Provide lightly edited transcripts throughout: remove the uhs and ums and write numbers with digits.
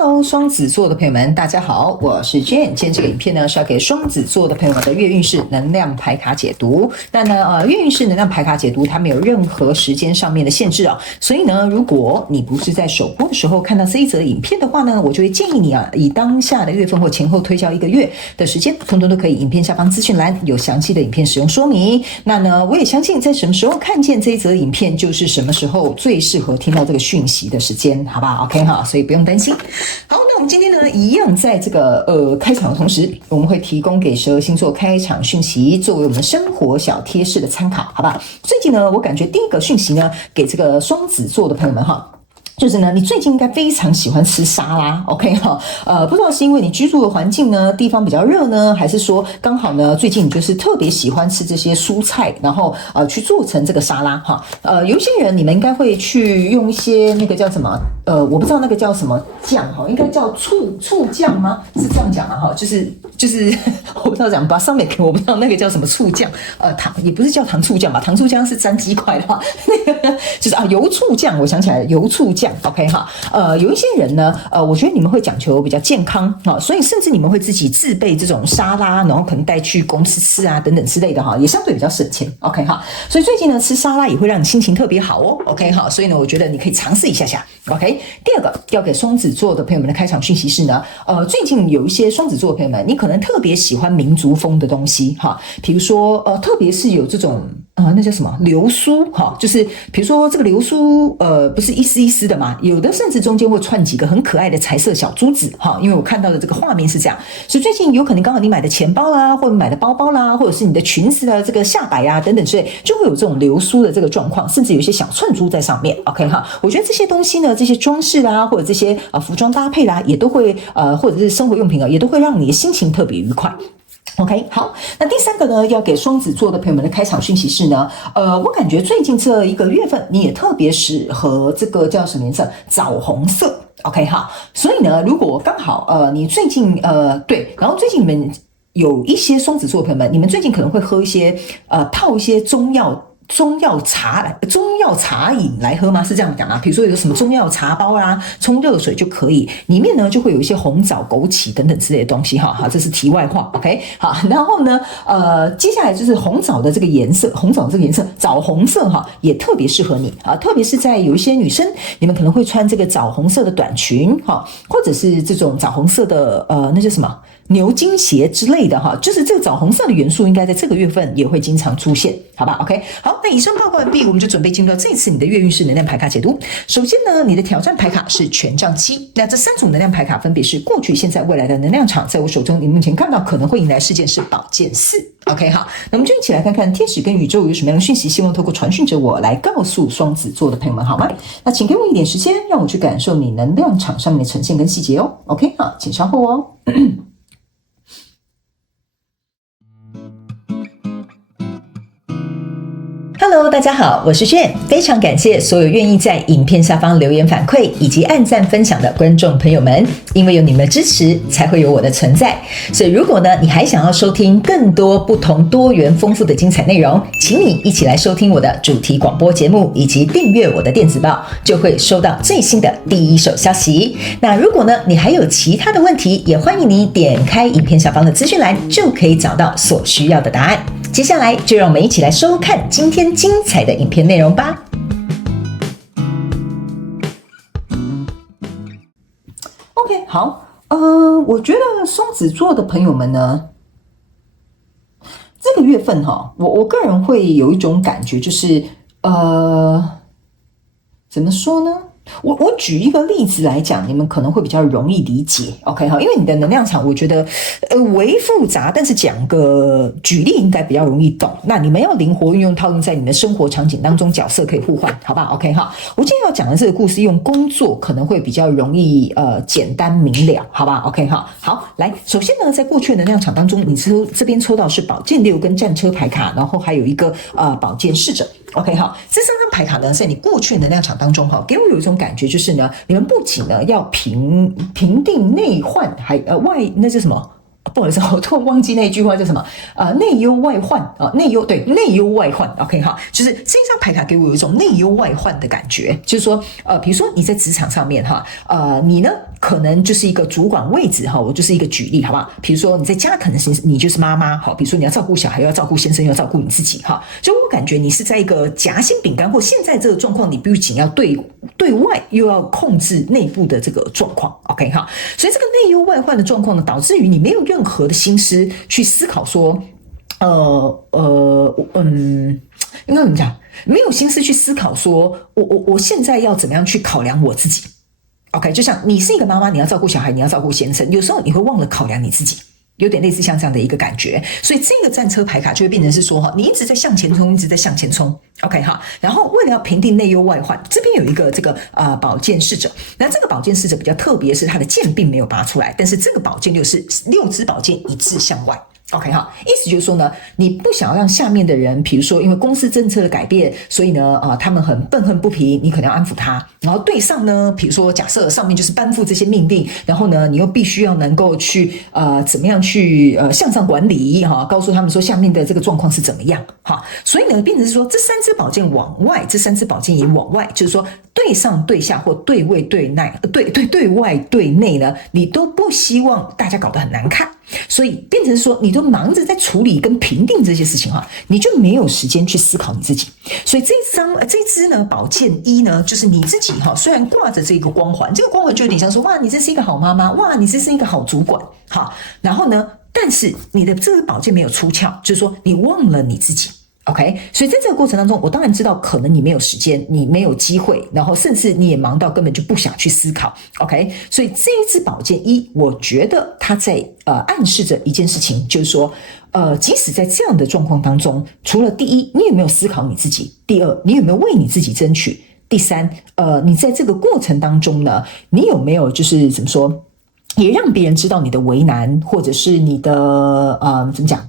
Hello， 双子座的朋友们，大家好，我是 Jane。今天这个影片呢是要给双子座的朋友们的月运势能量牌卡解读。那呢，月运势能量牌卡解读它没有任何时间上面的限制哦，所以呢，如果你不是在首播的时候看到这一则影片的话呢，我就会建议你以当下的月份或前后推销1个月的时间，通通都可以。影片下方资讯栏有详细的影片使用说明。那呢，我也相信在什么时候看见这一则影片，就是什么时候最适合听到这个讯息的时间，好不好 ？OK 哈，所以不用担心。好，那我们今天呢，一样在这个开场的同时，我们会提供给12星座开场讯息，作为我们生活小贴士的参考，好不好？最近呢，我感觉第一个讯息呢，给这个双子座的朋友们哈。就是呢，你最近应该非常喜欢吃沙拉 ，OK 哈？不知道是因为你居住的环境呢，地方比较热呢，还是说刚好呢，最近你就是特别喜欢吃这些蔬菜，然后去做成这个沙拉哈。有一些人你们应该会去用一些那个叫什么我不知道那个叫什么酱哈，应该叫醋酱吗？是这样讲吗？哈，就是我不知道讲把上面我不知道那个叫什么醋酱，糖也不是叫糖醋酱吧？糖醋酱是沾鸡块的话，那个就是油醋酱，我想起来了，油醋酱。OK 哈，有一些人呢，我觉得你们会讲求比较健康哈，所以甚至你们会自己自备这种沙拉，然后可能带去公司吃啊等等之类的哈，也相对比较省钱。OK 哈，所以最近呢吃沙拉也会让你心情特别好哦。OK 哈，所以呢我觉得你可以尝试一下下。OK， 第二个要给双子座的朋友们的开场讯息是呢，最近有一些双子座的朋友们，你可能特别喜欢民族风的东西哈，比如说特别是有这种。那叫什么流苏哈，就是比如说这个流苏不是一丝一丝的嘛，有的甚至中间会串几个很可爱的彩色小珠子哈，因为我看到的这个画面是这样，所以最近有可能刚好你买的钱包啦，或者买的包包啦，或者是你的裙子的这个下摆啊等等之类，就会有这种流苏的这个状况，甚至有一些小串珠在上面。OK 哈，我觉得这些东西呢，这些装饰啦，或者这些服装搭配啦，也都会或者是生活用品也都会让你的心情特别愉快。OK， 好，那第三个呢，要给双子座的朋友们的开场讯息是呢，我感觉最近这1个月份你也特别适合这个叫什么颜色？枣红色。OK 哈，所以呢，如果刚好你最近对，然后最近你们有一些双子座的朋友们，你们最近可能会喝一些泡一些中药茶饮来喝吗？是这样讲啊？比如说有什么中药茶包啦，冲热水就可以，里面呢就会有一些红枣、枸杞等等之类的东西哈。好，这是题外话 ，OK？ 好，然后呢，接下来就是红枣的这个颜色，枣红色哈，也特别适合你啊，特别是在有一些女生，你们可能会穿这个枣红色的短裙哈，或者是这种枣红色的那叫什么？牛津鞋之类的哈，就是这个枣红色的元素应该在这个月份也会经常出现，好吧 ？OK， 好，那以上报告完毕，我们就准备进入到这次你的月运势能量牌卡解读。首先呢，你的挑战牌卡是权杖7，那这3组能量牌卡分别是过去、现在、未来的能量场，在我手中，你目前看到可能会迎来事件是宝剑4。OK， 好，那我们就一起来看看天使跟宇宙有什么样的讯息，希望透过传讯者我来告诉双子座的朋友们，好吗？那请给我一点时间，让我去感受你能量场上面的呈现跟细节哦。OK， 好，请稍后哦。Hello， 大家好，我是Jane，非常感谢所有愿意在影片下方留言反馈以及按赞分享的观众朋友们，因为有你们的支持，才会有我的存在。所以如果呢，你还想要收听更多不同多元丰富的精彩内容，请你一起来收听我的主题广播节目，以及订阅我的电子报，就会收到最新的第一手消息。那如果呢，你还有其他的问题，也欢迎你点开影片下方的资讯栏，就可以找到所需要的答案。接下来就让我们一起来收看今天精彩的影片内容吧。OK， 好，我觉得双子座的朋友们呢，这个月份哈，我个人会有一种感觉，就是怎么说呢？我举一个例子来讲，你们可能会比较容易理解 ，OK 哈，因为你的能量场，我觉得微复杂，但是讲个举例应该比较容易懂。那你们要灵活运用套用在你们的生活场景当中，角色可以互换，好吧 ？OK 哈，我今天要讲的这个故事用工作可能会比较容易简单明了，好吧 ？OK 哈，好，来，首先呢，在过去的能量场当中，你这边抽到是宝剑6跟战车牌卡，然后还有一个宝剑侍者。OK 好，这3张牌卡呢，在你过去的能量场当中哈，给我有一种感觉，就是呢，你们不仅呢要平定内患，还那是什么？不好意思，我突然忘记那一句话叫什么内忧外患啊，内忧外患 ，OK 哈，就是这张牌卡给我有一种内忧外患的感觉，就是说比如说你在职场上面哈，你呢可能就是一个主管位置哈，我就是一个举例好不好？比如说你在家可能是你就是妈妈好，比如说你要照顾小孩，又要照顾先生，又要照顾你自己哈，就我感觉你是在一个夹心饼干或现在这个状况，你不仅要对外又要控制内部的这个状况 ，OK 哈，所以这个内忧外患的状况呢，导致于你没有任何的心思去思考说，应该怎么讲？没有心思去思考说，我现在要怎么样去考量我自己 ？OK， 就像你是一个妈妈，你要照顾小孩，你要照顾先生，有时候你会忘了考量你自己。有点类似像这样的一个感觉，所以这个战车牌卡就会变成是说你一直在向前冲，一直在向前冲 ，OK 哈。然后为了要平定内忧外患，这边有一个这个宝剑侍者，那这个宝剑侍者比较特别，是他的剑并没有拔出来，但是这个宝剑就是6支宝剑一致向外。OK 哈，意思就是说呢，你不想要让下面的人，比如说因为公司政策的改变，所以呢他们很愤恨不平，你可能要安抚他。然后对上呢，比如说假设上面就是颁布这些命令，然后呢你又必须要能够去怎么样去向上管理哈，告诉他们说下面的这个状况是怎么样哈。所以呢变成是说这3支宝剑往外，这3支宝剑也往外，就是说对上对下或对外对内对外对内呢，你都不希望大家搞得很难看。所以变成说你都忙着在处理跟评定这些事情哈，你就没有时间去思考你自己。所以这支呢宝剑1呢，就是你自己哈，虽然挂着这个光环，这个光环就有点像说哇你这是一个好妈妈，哇你这是一个好主管哈，然后呢但是你的这个宝剑没有出鞘，就是说你忘了你自己。OK， 所以在这个过程当中，我当然知道可能你没有时间，你没有机会，然后甚至你也忙到根本就不想去思考。OK， 所以这一支宝剑1，我觉得它在暗示着一件事情，就是说即使在这样的状况当中，除了第一，你有没有思考你自己；第二，你有没有为你自己争取；第三，你在这个过程当中呢，你有没有就是怎么说，也让别人知道你的为难，或者是你的怎么讲？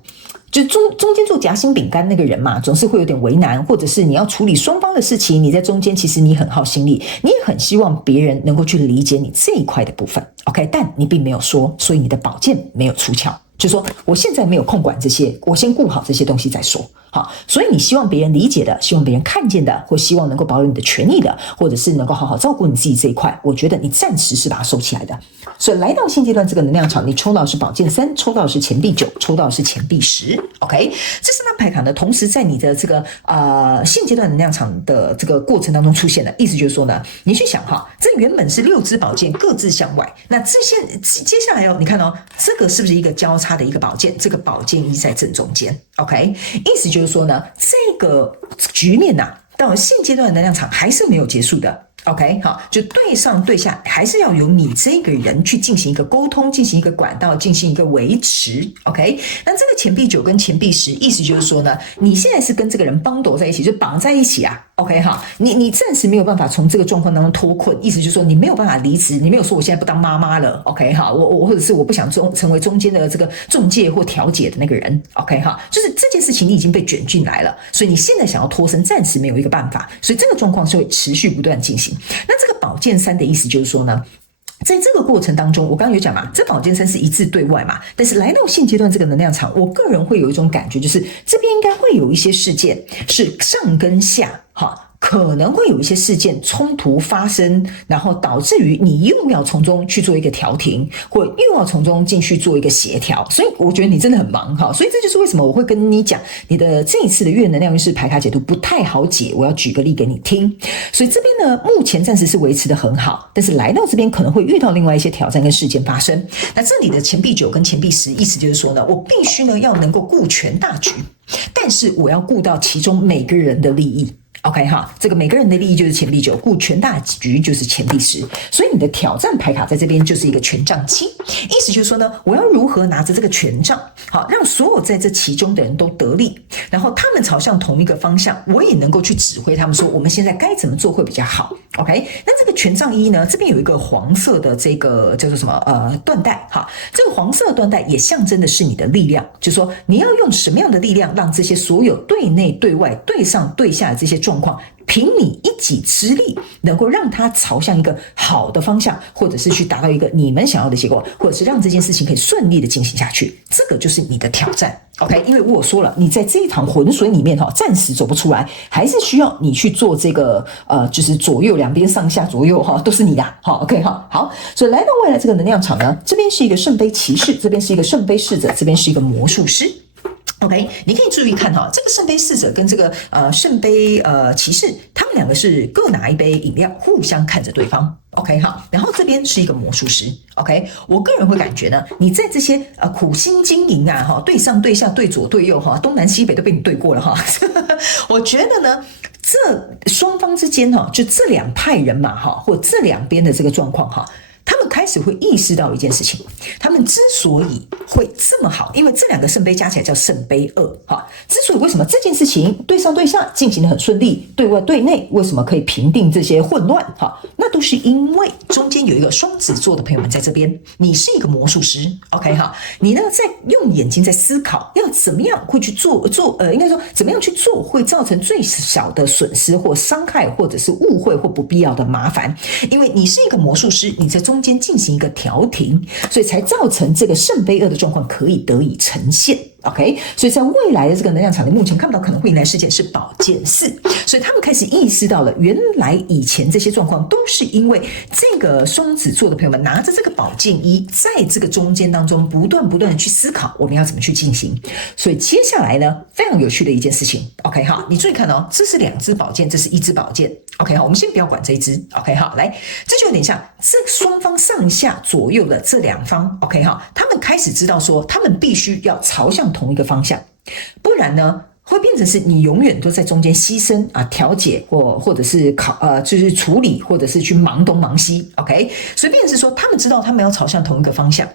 就中间做夹心饼干那个人嘛，总是会有点为难，或者是你要处理双方的事情，你在中间其实你很耗心力，你也很希望别人能够去理解你这一块的部分 ，OK， 但你并没有说，所以你的宝剑没有出鞘，就说我现在没有空管这些，我先顾好这些东西再说。好，所以你希望别人理解的，希望别人看见的，或希望能够保有你的权益的，或者是能够好好照顾你自己这一块，我觉得你暂时是把它收起来的。所以来到现阶段这个能量场，你抽到的是宝剑3，抽到的是钱币9，抽到的是钱币10。OK， 这3张牌卡呢，同时在你的这个现阶段能量场的这个过程当中出现了，意思就是说呢，你去想哈，这原本是6支宝剑各自向外，那接下来你看这个是不是一个交叉的一个宝剑？这个宝剑1在正中间。OK， 意思就是说呢，这个局面到了现阶段的能量场还是没有结束的。OK， 好，就对上对下还是要由你这个人去进行一个沟通，进行一个管道，进行一个维持。OK， 那这个钱币9跟钱币10，意思就是说呢，你现在是跟这个人绑斗在一起，就绑在一起啊。OK 哈，你暂时没有办法从这个状况当中脱困，意思就是说你没有办法离职，你没有说我现在不当妈妈了 ，OK 哈，我或者是我不想成为中间的这个中介或调解的那个人 ，OK 哈，就是这件事情你已经被卷进来了，所以你现在想要脱身，暂时没有一个办法，所以这个状况是会持续不断进行。那这个宝剑3的意思就是说呢，在这个过程当中，我刚刚有讲嘛，这宝剑3是一致对外嘛，但是来到现阶段这个能量场，我个人会有一种感觉，就是这边应该会有一些事件是上跟下，可能会有一些事件冲突发生，然后导致于你又要从中去做一个调停，或又要从中进去做一个协调，所以我觉得你真的很忙哈，所以这就是为什么我会跟你讲，你的这一次的月能量运势牌卡解读不太好解，我要举个例给你听。所以这边呢，目前暂时是维持的很好，但是来到这边可能会遇到另外一些挑战跟事件发生。那这里的钱币9跟钱币10，意思就是说呢，我必须呢要能够顾全大局，但是我要顾到其中每个人的利益。OK 哈，这个每个人的利益就是钱币9，顾全大局就是钱币10，所以你的挑战牌卡在这边就是一个权杖7，意思就是说呢，我要如何拿着这个权杖，好让所有在这其中的人都得利，然后他们朝向同一个方向，我也能够去指挥他们说我们现在该怎么做会比较好。OK， 那这个权杖1呢，这边有一个黄色的这个叫做什么缎带哈，这个黄色的缎带也象征的是你的力量，就是说你要用什么样的力量让这些所有对内对外对上对下的这些状况，凭你一己之力能够让它朝向一个好的方向，或者是去达到一个你们想要的结果，或者是让这件事情可以顺利的进行下去，这个就是你的挑战。OK， 因为我说了，你在这一趟浑水里面暂时走不出来，还是需要你去做这个就是左右两边上下左右都是你的OK 好，所以来到未来这个能量场呢，这边是一个圣杯骑士，这边是一个圣杯侍者，这边是一个魔术师。OK， 你可以注意看这个圣杯侍者跟这个圣杯骑士，他们两个是各拿一杯饮料，互相看着对方。OK 好，然后这边是一个魔术师。OK， 我个人会感觉呢，你在这些苦心经营对上对下对左对右东南西北都被你对过了我觉得呢，这双方之间就这两派人马或这两边的这个状况他们开始会意识到一件事情，他们之所以会这么好，因为这两个圣杯加起来叫圣杯2之所以为什么这件事情对上对下进行得很顺利，对外对内为什么可以平定这些混乱那都是因为中间有一个双子座的朋友们在这边，你是一个魔术师 OK 你呢在用眼睛在思考要怎么样会去做应该说怎么样去做会造成最小的损失或伤害或者是误会或不必要的麻烦，因为你是一个魔术师，你在中间进行一个调停，所以才造成这个圣杯2的状况可以得以呈现。OK， 所以在未来的这个能量场里，目前看不到可能会迎来事件是宝剑4，所以他们开始意识到了，原来以前这些状况都是因为这个双子座的朋友们拿着这个宝剑1，在这个中间当中不断的去思考我们要怎么去进行。所以接下来呢，非常有趣的一件事情 OK 好，你注意看这是2支宝剑，这是1支宝剑 OK 好，我们先不要管这一支 OK 好，来，这就有点像这双方上下左右的这两方 OK 好，他们开始知道说他们必须要朝向同一个方向，不然呢会变成是你永远都在中间牺牲调解或者是就是处理，或者是去忙东忙西 OK， 所以变成是说他们知道他们要朝向同一个方向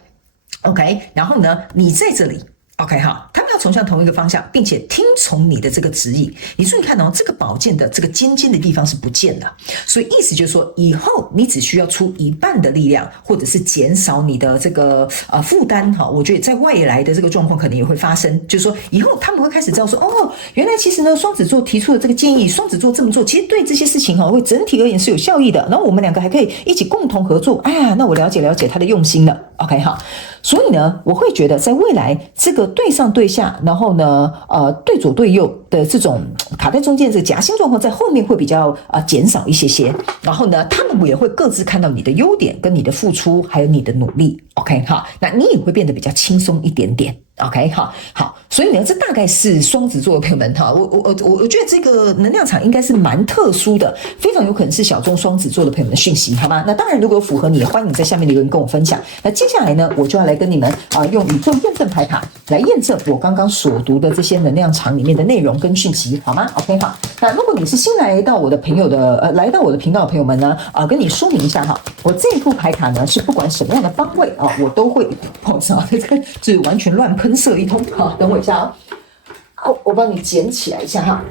OK， 然后呢你在这里OK 好，他们要朝向同一个方向，并且听从你的这个指引。你注意看这个宝剑的这个尖尖的地方是不见的，所以意思就是说，以后你只需要出一半的力量，或者是减少你的这个负担我觉得在外来的这个状况可能也会发生，就是说以后他们会开始知道说，原来其实呢，双子座提出的这个建议，双子座这么做，其实对这些事情会整体而言是有效益的。然后我们两个还可以一起共同合作。那我了解他的用心了。OK 好，所以呢，我会觉得在未来这个对上对下，然后呢，对左对右的这种卡在中间这个夹心状况，在后面会比较减少一些。然后呢，他们也会各自看到你的优点、跟你的付出，还有你的努力。OK 好，那你也会变得比较轻松一点点。OK 好，所以呢，这大概是双子座的朋友们我觉得这个能量场应该是蛮特殊的，非常有可能是小众双子座的朋友们的讯息，好吗？那当然，如果符合你，欢迎你在下面留言跟我分享。那接下来呢，我就要来跟你们用宇宙验证牌卡来验证我刚刚所读的这些能量场里面的内容跟讯息，好吗 ？OK 好。那如果你是新来到我的朋友的来到我的频道的朋友们呢，跟你说明一下我这一副牌卡呢是不管什么样的方位我都会，不好意思就是完全乱喷射一通。好，等我一下我帮你捡起来一下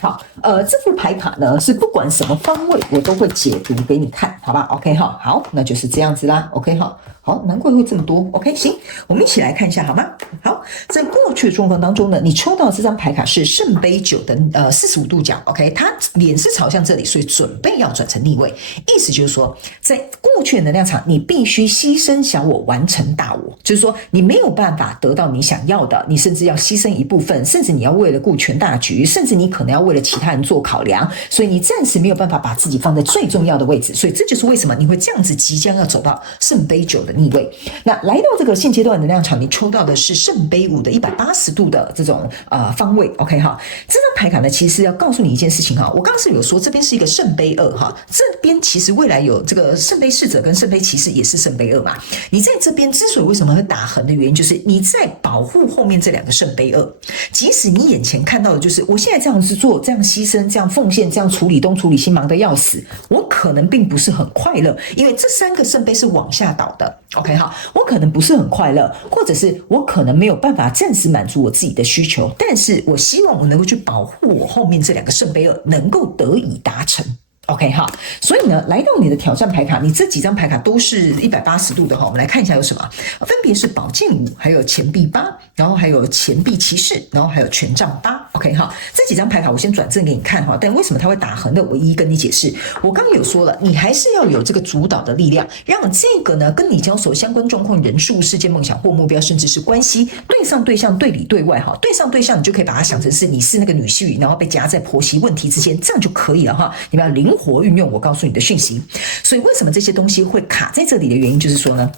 好，这副牌卡呢是不管什么方位我都会解读给你看，好吧 ？OK 好，那就是这样子啦。OK 好，难怪会这么多。OK 行，我们一起来看一下好吗？好，在过去的状况当中呢，你抽到这张牌卡是圣杯9的45度角 ，OK， 它脸是朝向这里，所以准备要转成逆位，意思就是说，在过去的能量场，你必须牺牲小我，完成大我，就是说你没有办法得到你想要的，你甚至要牺牲一部分，甚至你要为了顾全大局，甚至你可能要为了其他人做考量，所以你暂时没有办法把自己放在最重要的位置，所以这就是为什么你会这样子即将要走到圣杯9的逆位。那来到这个现阶段的能量场，你抽到的是圣杯5的180度的这种方位 OK 这张牌卡呢其实要告诉你一件事情我刚刚是有说这边是一个圣杯2这边其实未来有这个圣杯侍者跟圣杯骑士也是圣杯2嘛，你在这边之所以为什么会打横的原因，就是你在保护后面这两个圣杯2，即使你眼前看到的就是我现在这样子做，这样牺牲，这样奉献，这样处理东处理西，忙得要死，我可能并不是很快乐，因为这3个圣杯是往下倒的 OK 我可能不是很快乐，或者是我可能没有办法暂时满足我自己的需求，但是我希望我能够去保护我后面这两个圣杯2能够得以达成 OK 哈，所以呢，来到你的挑战牌卡，你这几张牌卡都是180度的哈。我们来看一下有什么，分别是宝剑5，还有钱币8，然后还有钱币骑士，然后还有权杖8。OK 哈，这几张牌卡我先转正给你看哈。但为什么它会打横的，我一一跟你解释。我刚刚有说了，你还是要有这个主导的力量，让这个呢跟你交手相关状况、人数、事件、梦想或目标，甚至是关系，对上对象、对里对外哈。对上对象，你就可以把它想成是你是那个女婿，然后被夹在婆媳问题之间，这样就可以了哈。你们要灵活运用我告诉你的讯息。所以为什么这些东西会卡在这里的原因，就是说呢，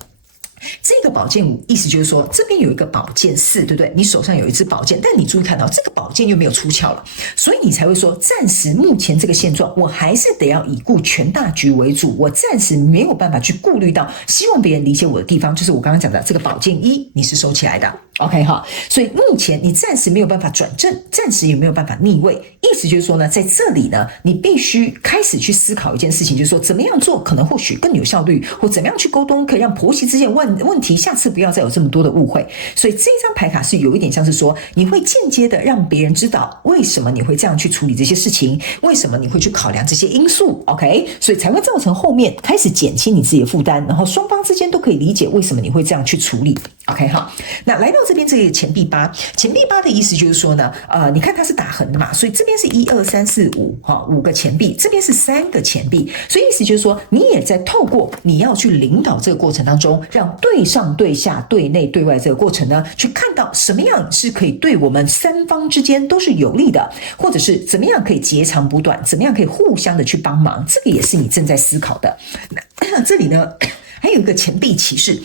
这个宝剑5意思就是说，这边有一个宝剑4，对不对？你手上有一支宝剑，但你注意看到这个宝剑又没有出鞘了，所以你才会说，暂时目前这个现状，我还是得要以顾全大局为主，我暂时没有办法去顾虑到希望别人理解我的地方，就是我刚刚讲的这个宝剑1，你是收起来的。OK 哈，所以目前你暂时没有办法转正，暂时也没有办法逆位，意思就是说呢，在这里呢，你必须开始去思考一件事情，就是说怎么样做可能或许更有效率，或怎么样去沟通可以让婆媳之间问题下次不要再有这么多的误会。所以这张牌卡是有一点像是说，你会间接的让别人知道为什么你会这样去处理这些事情，为什么你会去考量这些因素。OK， 所以才会造成后面开始减轻你自己的负担，然后双方之间都可以理解为什么你会这样去处理。OK 好，那来到这边这个钱币8，钱币8的意思就是说呢，你看它是打横的嘛，所以这边是1、2、3、4、5哈，5个钱币，这边是3个钱币，所以意思就是说，你也在透过你要去领导这个过程当中，让对上对下对内对外这个过程呢，去看到什么样是可以对我们三方之间都是有利的，或者是怎么样可以截长补短，怎么样可以互相的去帮忙，这个也是你正在思考的。那这里呢，还有一个钱币骑士。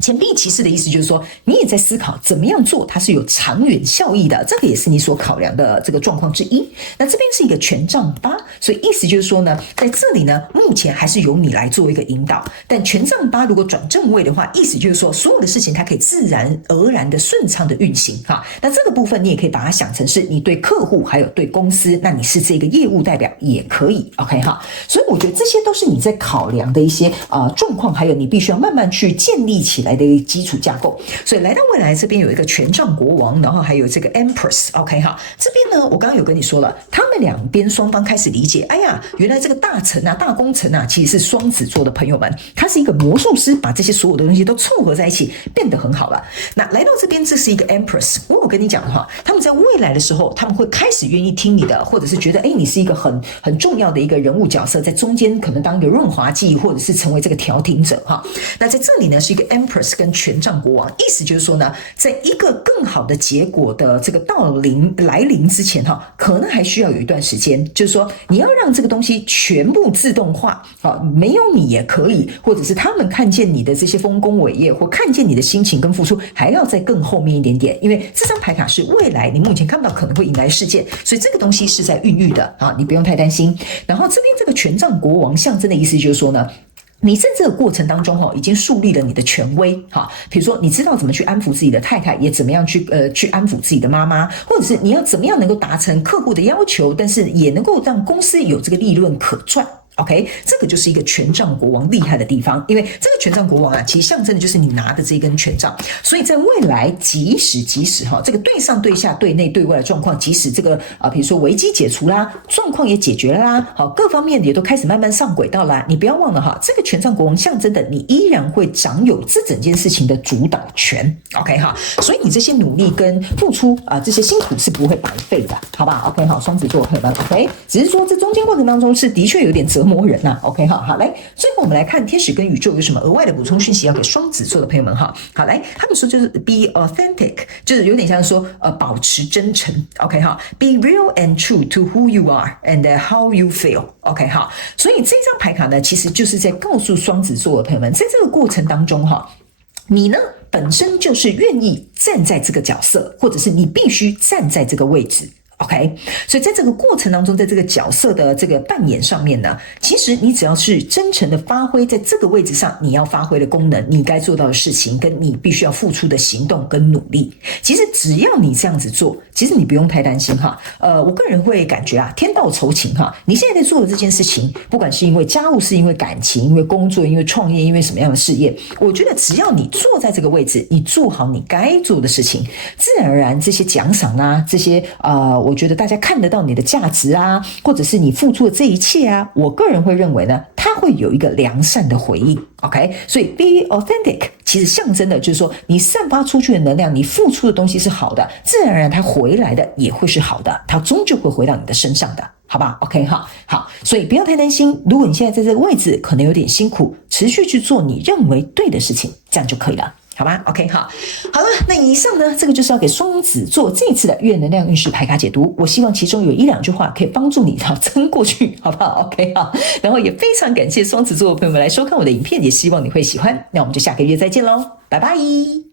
钱币骑士的意思就是说，你也在思考怎么样做它是有长远效益的，这个也是你所考量的这个状况之一。那这边是一个权杖8，所以意思就是说呢，在这里呢，目前还是由你来做一个引导。但权杖8如果转正位的话，意思就是说，所有的事情它可以自然而然的顺畅的运行哈。那这个部分你也可以把它想成是你对客户还有对公司，那你是这个业务代表也可以 OK 哈。所以我觉得这些都是你在考量的一些状况，还有你必须要慢慢去建立起来的一个基础架构。所以来到未来这边有一个权杖国王，然后还有这个 Empress OK 哈。这边呢我刚刚有跟你说了，他们两边双方开始理解，哎呀，原来这个大臣啊大功臣啊其实是双子座的朋友们，他是一个魔术师，把这些所有的东西都凑合在一起变得很好了。那来到这边这是一个 Empress， 我有跟你讲的话，他们在未来的时候他们会开始愿意听你的，或者是觉得你是一个很重要的一个人物角色，在中间可能当一个润滑剂，或者是成为这个调停者哈。那在这里呢是一个 Empress 跟权杖国王，意思就是说呢，在一个更好的结果的这个来临之前哈，可能还需要有一段时间，就是说你要让这个东西全部自动化，没有你也可以，或者是他们看见你的这些丰功伟业，或看见你的心情跟付出，还要再更后面一点点，因为这张牌卡是未来你目前看不到可能会引来事件，所以这个东西是在孕育的啊，你不用太担心。然后这边这个权杖国王象征的意思就是说呢，你在这个过程当中已经树立了你的权威哈，比如说你知道怎么去安抚自己的太太，也怎么样去安抚自己的妈妈，或者是你要怎么样能够达成客户的要求，但是也能够让公司有这个利润可赚。OK， 这个就是一个权杖国王厉害的地方，因为这个权杖国王啊，其实象征的就是你拿的这根权杖，所以在未来即使这个对上对下对内对外的状况，即使这个比如说危机解除啦，状况也解决了啦，好，各方面也都开始慢慢上轨道啦，你不要忘了哈，这个权杖国王象征的你依然会掌有这整件事情的主导权 OK 哈，所以你这些努力跟付出这些辛苦是不会白费的，好吧 OK 好，双子座朋友们 OK， 只是说这中间过程当中是的确有点折磨人啊 OK 好，来，最后我们来看天使跟宇宙有什么额外的补充讯息要给双子座的朋友们哈。好，来，他们说就是 be authentic， 就是有点像说保持真诚 OK 哈 ，be real and true to who you are and how you feel OK 哈。所以这张牌卡呢，其实就是在告诉双子座的朋友们，在这个过程当中哈，你呢本身就是愿意站在这个角色，或者是你必须站在这个位置。OK， 所以在这个过程当中，在这个角色的这个扮演上面呢，其实你只要是真诚的发挥在这个位置上你要发挥的功能，你该做到的事情，跟你必须要付出的行动跟努力，其实只要你这样子做，其实你不用太担心哈。我个人会感觉天道酬勤哈，你现在在做的这件事情，不管是因为家务，是因为感情，因为工作，因为创业，因为什么样的事业，我觉得只要你坐在这个位置，你做好你该做的事情，自然而然这些奖赏啦，这些我觉得大家看得到你的价值啊，或者是你付出的这一切啊，我个人会认为呢，它会有一个良善的回应。OK， 所以 be authentic 其实象征的就是说，你散发出去的能量，你付出的东西是好的，自然而然它回来的也会是好的，它终究会回到你的身上的，好吧 ？OK 哈，好，所以不要太担心，如果你现在在这个位置可能有点辛苦，持续去做你认为对的事情，这样就可以了。好吧 ，OK， 好了，那以上呢，这个就是要给双子座这一次的月能量运势牌卡解读。我希望其中有一两句话可以帮助你撑过去，好不好 ？OK， 好，然后也非常感谢双子座的朋友们来收看我的影片，也希望你会喜欢。那我们就下个月再见喽，拜拜。